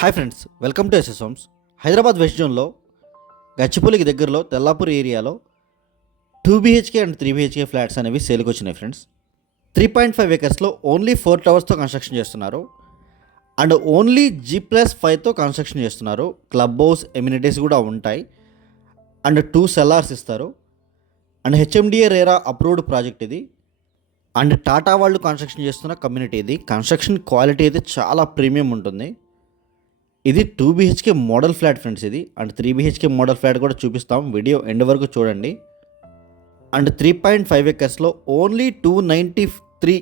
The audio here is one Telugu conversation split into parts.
Hi friends, welcome to S S homes. Hyderabad west జోన్లో గచ్చిపూలికి దగ్గరలో తెల్లాపూర్ ఏరియాలో 2 BHK అండ్ 3 BHK ఫ్లాట్స్ అనేవి సేల్కి వచ్చినాయి ఫ్రెండ్స్. 3.5 ఏకర్స్లో ఓన్లీ 4 టవర్స్తో కన్స్ట్రక్షన్ చేస్తున్నారు అండ్ ఓన్లీ G+5తో కన్స్ట్రక్షన్ చేస్తున్నారు. క్లబ్ హౌస్ ఎమ్యూనిటీస్ కూడా ఉంటాయి అండ్ 2 సెల్లార్స్ ఇస్తారు and HMDA RERA approved project ఇది అండ్ టాటా వాళ్ళు కన్స్ట్రక్షన్ చేస్తున్న కమ్యూనిటీ ఇది. కన్స్ట్రక్షన్ క్వాలిటీ అయితే చాలా ప్రీమియం ఉంటుంది. ఇది 2 BHK మోడల్ ఫ్లాట్ ఫ్రెండ్స్ ఇది అండ్ 3 BHK మోడల్ ఫ్లాట్ కూడా చూపిస్తాం, వీడియో ఎండ్ వరకు చూడండి. అండ్ 3.5 ఏకర్స్లో ఓన్లీ 293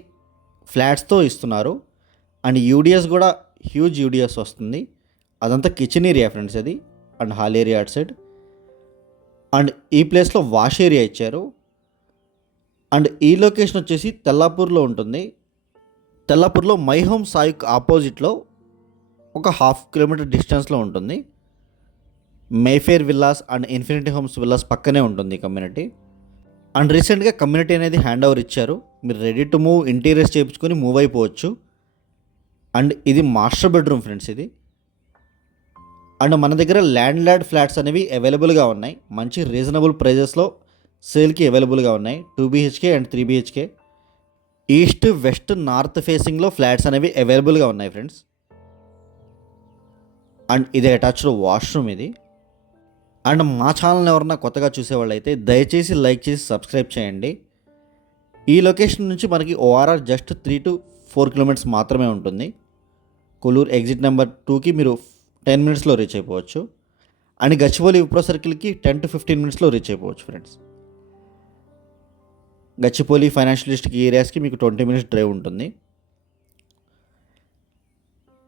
ఫ్లాట్స్తో ఇస్తున్నారు అండ్ యూడిఎస్ కూడా హ్యూజ్ యూడిఎస్ వస్తుంది. అదంతా కిచెన్ ఏరియా ఫ్రెండ్స్ అది and hall area at side. And ఈ ప్లేస్లో వాష్ ఏరియా ఇచ్చారు అండ్ ఈ లొకేషన్ వచ్చేసి తెల్లాపూర్లో ఉంటుంది. తెల్లాపూర్లో మై హోమ్ సాయిక్ ఆపోజిట్లో ఒక 1/2 కిలోమీటర్ డిస్టెన్స్లో ఉంటుంది. Mayfair villas and infinity homes villas పక్కనే ఉంటుంది కమ్యూనిటీ. అండ్ రీసెంట్గా కమ్యూనిటీ అనేది హ్యాండ్ ఓవర్ ఇచ్చారు. మీరు రెడీ టు మూవ్ ఇంటీరియర్స్ చేయించుకొని మూవ్ అయిపోవచ్చు. అండ్ ఇది మాస్టర్ బెడ్రూమ్ ఫ్రెండ్స్ ఇది. అండ్ మన దగ్గర ల్యాండ్ ఫ్లాట్స్ అనేవి అవైలబుల్గా ఉన్నాయి. మంచి రీజనబుల్ ప్రైజెస్లో సేల్కి అవైలబుల్గా ఉన్నాయి. 2 BHK and 3 BHK east west north ఫేసింగ్లో ఫ్లాట్స్ అనేవి అవైలబుల్గా ఉన్నాయి ఫ్రెండ్స్. అండ్ ఇది అటాచ్డ్ వాష్రూమ్ ఇది. అండ్ మా ఛానల్ని ఎవరన్నా కొత్తగా చూసేవాళ్ళు అయితే దయచేసి లైక్ చేసి సబ్స్క్రైబ్ చేయండి. ఈ లొకేషన్ నుంచి మనకి ORR జస్ట్ 3 to 4 కిలోమీటర్స్ మాత్రమే ఉంటుంది. కొల్లూరు ఎగ్జిట్ నెంబర్ 2కి మీరు 10 మినిట్స్లో రీచ్ అయిపోవచ్చు అండ్ గచ్చిబౌలి విప్రో సర్కిల్కి 10 to 15 మినిట్స్లో రీచ్ అయిపోవచ్చు ఫ్రెండ్స్. గచ్చిబౌలి ఫైనాన్షియల్ డిస్ట్రిక్ట్ ఏరియాస్కి మీకు 20 మినిట్స్ డ్రైవ్ ఉంటుంది.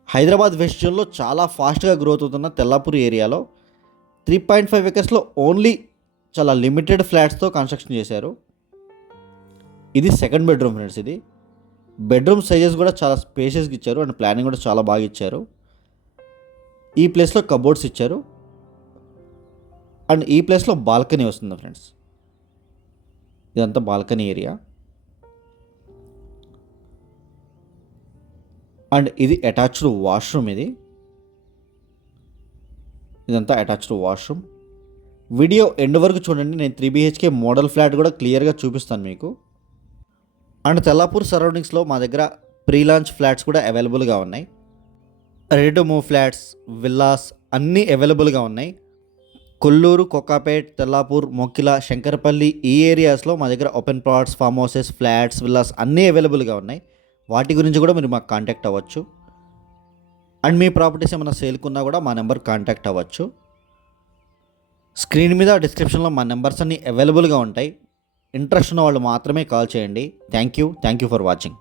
హైదరాబాద్ వెస్ట్ జోన్లో చాలా ఫాస్ట్గా గ్రోత్ అవుతున్న తెల్లాపూర్ ఏరియాలో 3.5 ఏకర్స్లో ఓన్లీ చాలా లిమిటెడ్ ఫ్లాట్స్తో కన్స్ట్రక్షన్ చేశారు. ఇది సెకండ్ బెడ్రూమ్ ఫ్రెండ్స్ ఇది. బెడ్రూమ్ సైజెస్ కూడా చాలా స్పేషియస్గా ఇచ్చారు అండ్ ప్లానింగ్ కూడా చాలా బాగా ఇచ్చారు. ఈ ప్లేస్లో కబోర్డ్స్ ఇచ్చారు అండ్ ఈ ప్లేస్లో బాల్కనీ వస్తుంది ఫ్రెండ్స్. ఇదంతా బాల్కనీ ఏరియా అండ్ ఇది అటాచ్డ్ వాష్రూమ్ ఇది. ఇదంతా అటాచ్డ్ వాష్రూమ్. వీడియో ఎండ్ వరకు చూడండి, నేను 3 BHK మోడల్ ఫ్లాట్ కూడా క్లియర్గా చూపిస్తాను మీకు. అండ్ తెల్లాపూర్ సరౌండింగ్స్లో మా దగ్గర ప్రీ లాంచ్ ఫ్లాట్స్ కూడా అవైలబుల్గా ఉన్నాయి. Ready to move flats, villas అన్నీ అవైలబుల్గా ఉన్నాయి. కొల్లూరు, కొక్కాపేట్, తెల్లాపూర్, మొక్కిల, శంకరపల్లి ఈ ఏరియాస్లో మా దగ్గర open plots, form houses, flats, villas అన్నీ అవైలబుల్గా ఉన్నాయి. వాటి గురించి కూడా మీరు మాకు కాంటాక్ట్ అవ్వచ్చు. అండ్ మీ ప్రాపర్టీస్ ఏమైనా సేల్కున్నా కూడా మా నెంబర్ కాంటాక్ట్ అవ్వచ్చు. స్క్రీన్ మీద డిస్క్రిప్షన్లో మా నెంబర్స్ అన్నీ అవైలబుల్గా ఉంటాయి. ఇంట్రెస్ట్ ఉన్న వాళ్ళు మాత్రమే కాల్ చేయండి. Thank you for watching.